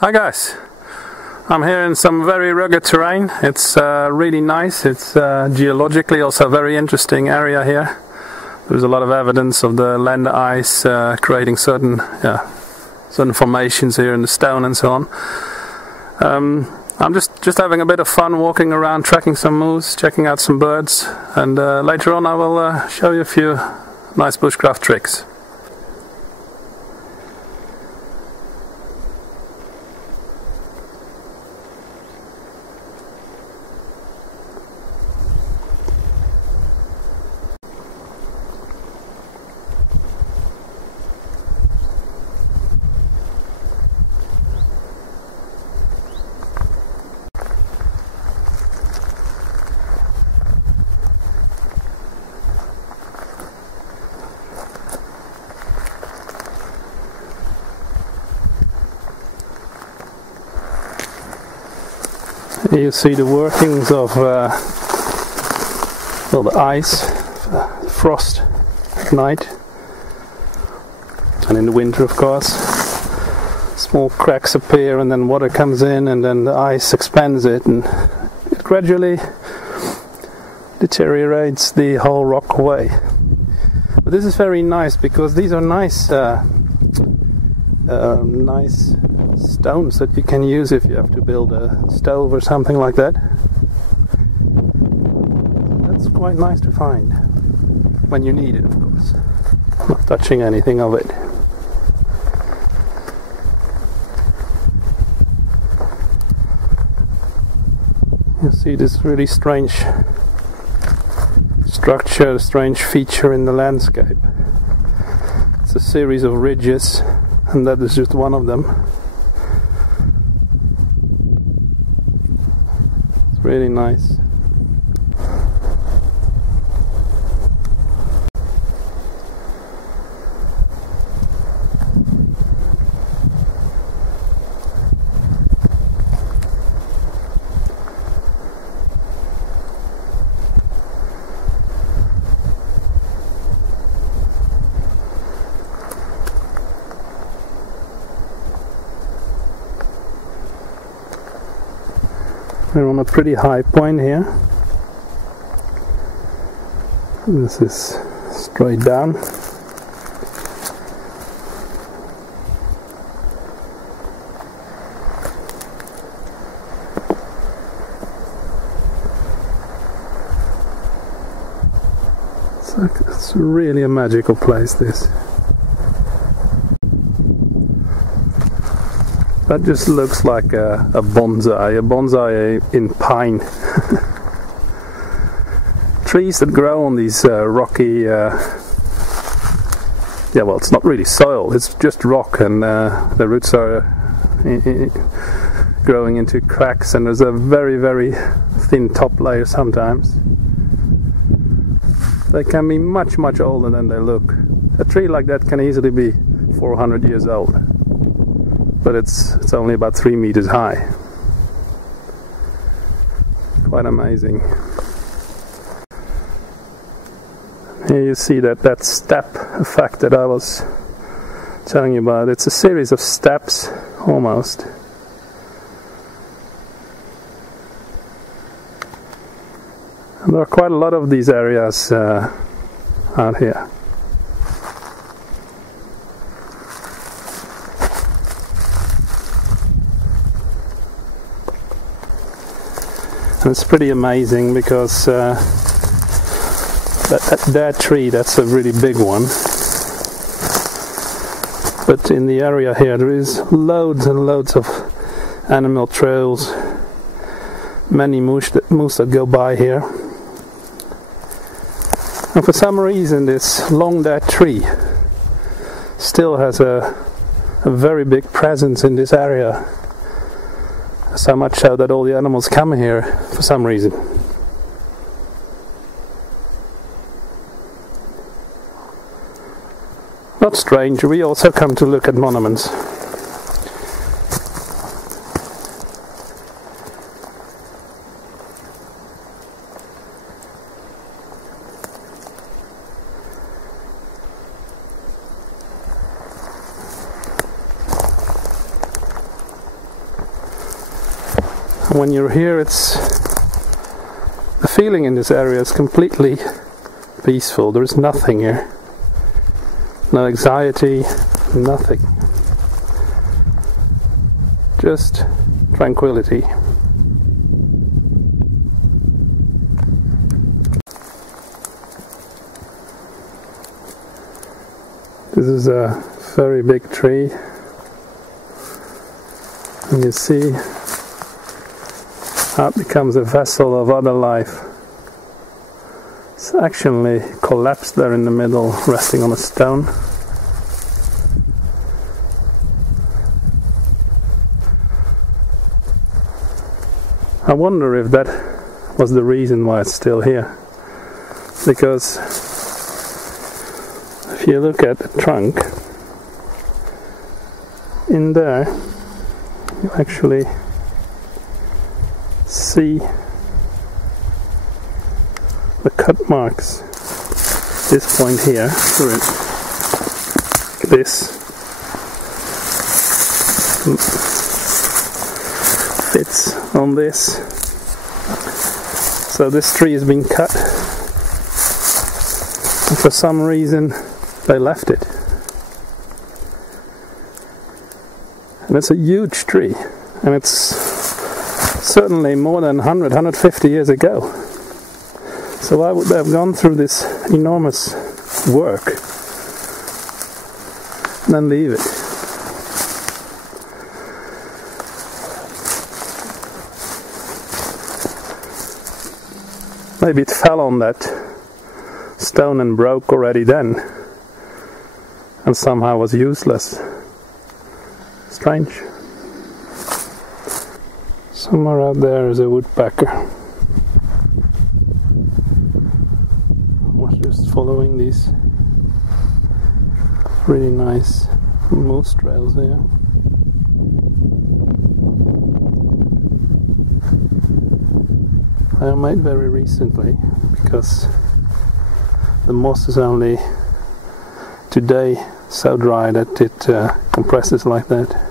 Hi guys, I'm here in some very rugged terrain. It's really nice. It's geologically also a very interesting area here. There's a lot of evidence of the land ice creating certain formations here in the stone and so on. I'm just having a bit of fun walking around, tracking some moose, checking out some birds, and later on I will show you a few nice bushcraft tricks. Here you see the workings of the ice, frost at night, and in the winter of course. Small cracks appear and then water comes in and then the ice expands it and it gradually deteriorates the whole rock away. But this is very nice because these are nice nice stones that you can use if you have to build a stove or something like that. That's quite nice to find when you need it, of course. Not touching anything of it. You see this really strange structure, a strange feature in the landscape. It's a series of ridges, and that is just one of them. It's really nice. We're on a pretty high point here. This is straight down. It's really a magical place, this. That just looks like a bonsai in pine. Trees that grow on these rocky, well, it's not really soil, it's just rock, and the roots are growing into cracks, and there's a very, very thin top layer sometimes. They can be much, much older than they look. A tree like that can easily be 400 years old. But it's only about 3 meters high. Quite amazing. Here you see that step effect that I was telling you about. It's a series of steps, almost. And there are quite a lot of these areas out here. And it's pretty amazing because that tree, that's a really big one. But in the area here there is loads and loads of animal trails, many moose that go by here. And for some reason this long dead tree still has a very big presence in this area. So much so that all the animals come here for some reason. Not strange, we also come to look at monuments. And when you're here, the feeling in this area is completely peaceful. There is nothing here. No anxiety, nothing. Just tranquility. This is a very big tree, and you see how it becomes a vessel of other life. It's actually collapsed there in the middle, resting on a stone. I wonder if that was the reason why it's still here, because if you look at the trunk, in there you actually see the cut marks. This point here, this fits on this. So this tree has been cut, and for some reason they left it. And it's a huge tree, and it's certainly more than 100, 150 years ago. So why would they have gone through this enormous work and then leave it? Maybe it fell on that stone and broke already then, and somehow was useless. Strange. Somewhere out there is a woodpecker. I was just following these really nice moose trails here. They are made very recently because the moss is only today so dry that it compresses like that.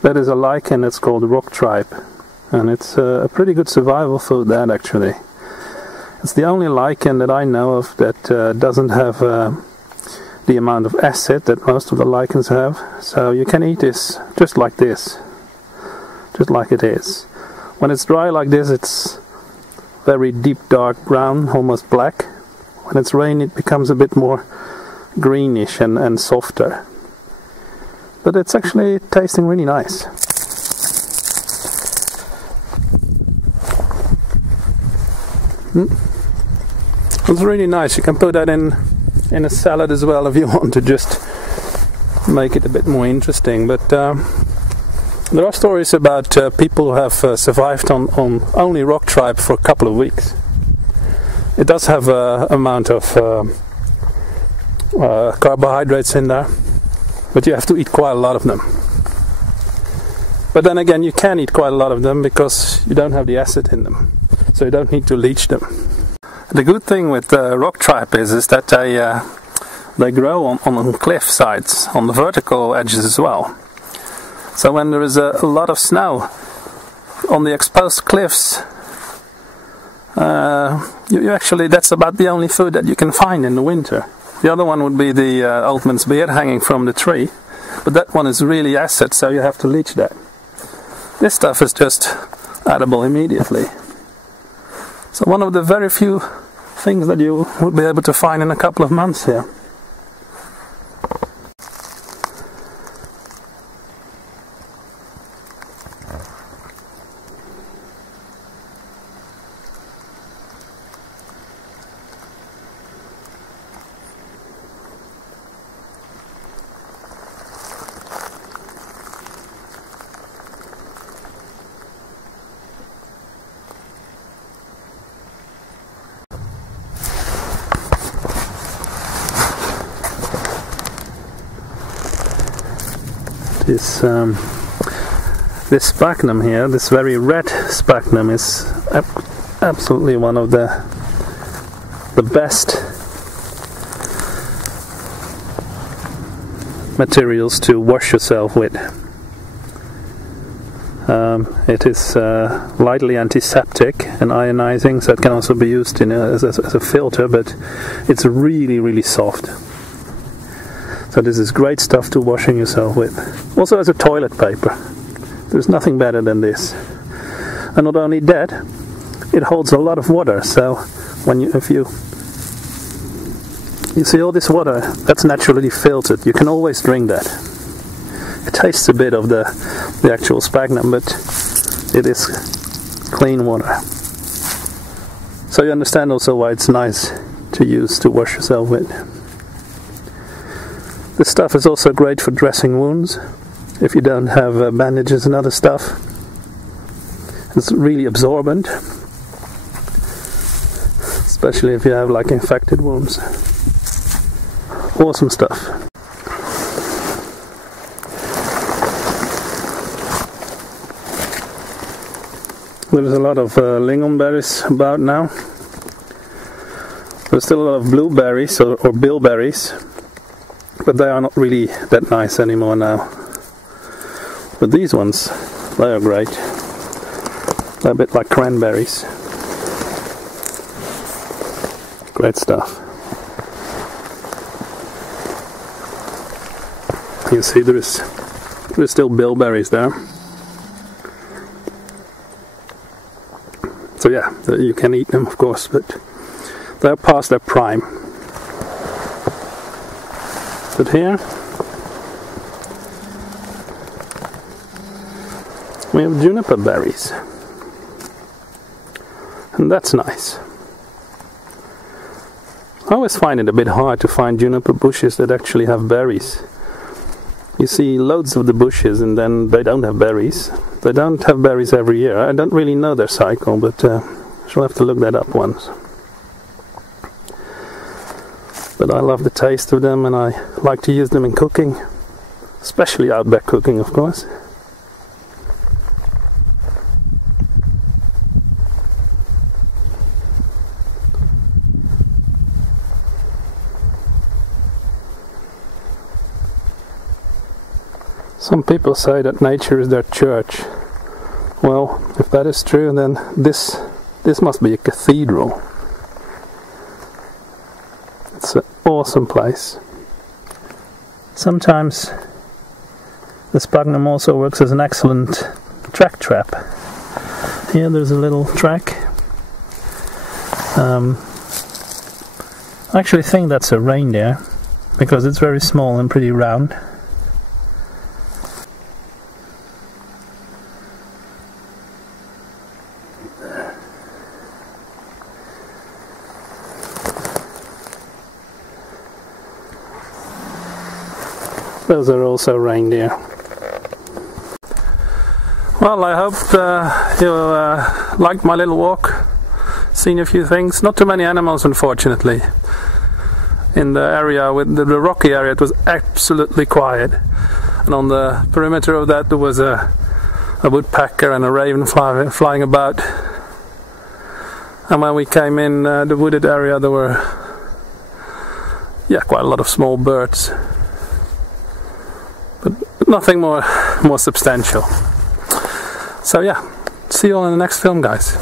That is a lichen that's called rock tripe, and it's a pretty good survival food, that actually. It's the only lichen that I know of that doesn't have the amount of acid that most of the lichens have. So you can eat this just like this, just like it is. When it's dry like this, it's very deep dark brown, almost black. When it's rain, it becomes a bit more greenish and softer. But it's actually tasting really nice. It's really nice. You can put that in a salad as well if you want to just make it a bit more interesting. But there are stories about people who have survived on only rock tripe for a couple of weeks. It does have an amount of carbohydrates in there, but you have to eat quite a lot of them. But then again, you can eat quite a lot of them because you don't have the acid in them, so you don't need to leach them. The good thing with rock tripe is that they grow on cliff sides, on the vertical edges as well. So when there is a lot of snow on the exposed cliffs, you actually, that's about the only food that you can find in the winter. The other one would be the old man's beard hanging from the tree, but that one is really acid, so you have to leach that. This stuff is just edible immediately. So one of the very few things that you would be able to find in a couple of months here. this sphagnum here, this very red sphagnum, is absolutely one of the best materials to wash yourself with. It is lightly antiseptic and ionizing, so it can also be used as a filter, but it's really, really soft. So this is great stuff to washing yourself with. Also as a toilet paper. There's nothing better than this. And not only that, it holds a lot of water, so if you see all this water, that's naturally filtered. You can always drink that. It tastes a bit of the actual sphagnum, but it is clean water. So you understand also why it's nice to use to wash yourself with. This stuff is also great for dressing wounds if you don't have bandages and other stuff. It's really absorbent, especially if you have like infected wounds. Awesome stuff. There's a lot of lingonberries about now. There's still a lot of blueberries or bilberries, but they are not really that nice anymore now. But these ones, they are great. They're a bit like cranberries. Great stuff. You see there's still bilberries there. So yeah, you can eat them of course, but they're past their prime. But here we have juniper berries, and that's nice. I always find it a bit hard to find juniper bushes that actually have berries. You see loads of the bushes and then they don't have berries. They don't have berries every year. I don't really know their cycle, but I'll have to look that up once. But I love the taste of them, and I like to use them in cooking, especially outback cooking, of course. Some people say that nature is their church. Well, if that is true, then this must be a cathedral. It's an awesome place. Sometimes the sphagnum also works as an excellent track trap. Here there's a little track. I actually think that's a reindeer, because it's very small and pretty round. Those are also reindeer. Well, I hope you liked my little walk, seen a few things. Not too many animals, unfortunately. In the area, with the rocky area, it was absolutely quiet. And on the perimeter of that there was a woodpecker and a raven flying about. And when we came in the wooded area, there were quite a lot of small birds. But nothing more substantial. So yeah, see you all in the next film, guys.